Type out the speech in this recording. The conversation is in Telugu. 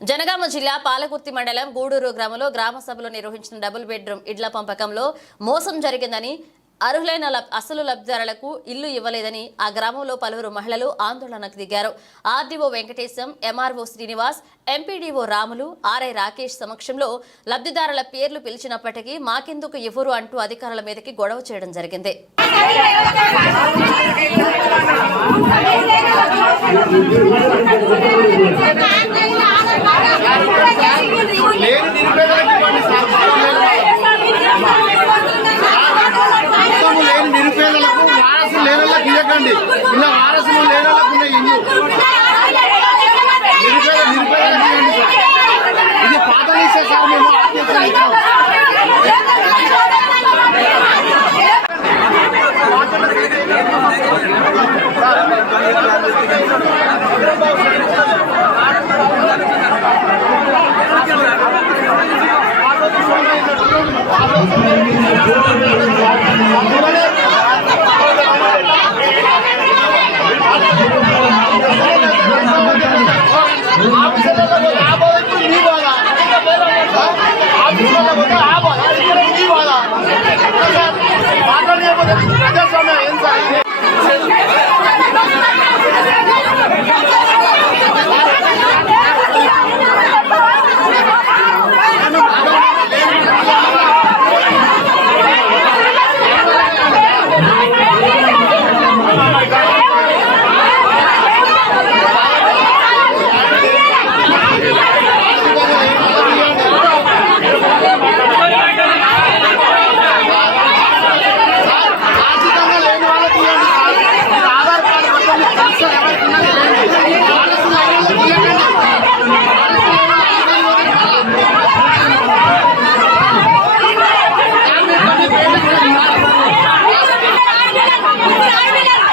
జనగామ జిల్లా పాలకుర్తి మండలం గూడూరు గ్రామంలో గ్రామ సభలో నిర్వహించిన డబుల్ బెడ్రూమ్ ఇళ్ళ పంపకంలో మోసం జరిగిందని అర్హులైన లబ్- అసలు లబ్ధిదారులకు ఇల్లు ఇవ్వలేదని ఆ గ్రామంలో పలువురు మహిళలు ఆందోళనకు దిగారు. RDO Venkatesham MRO Srinivas MPDO Ramulu RI Rakesh సమక్షంలో లబ్ధిదారుల పేర్లు పిలిచినప్పటికీ మాకెందుకు ఇవ్వరు అంటూ అధికారుల మీదకి గొడవ చేయడం జరిగింది. వాళ్ళకి ఇలా వారసులు ఇల్లు నిరుపేద ఇది పాత సార్ మేము ఇచ్చాం 这上面人在一 পারবে না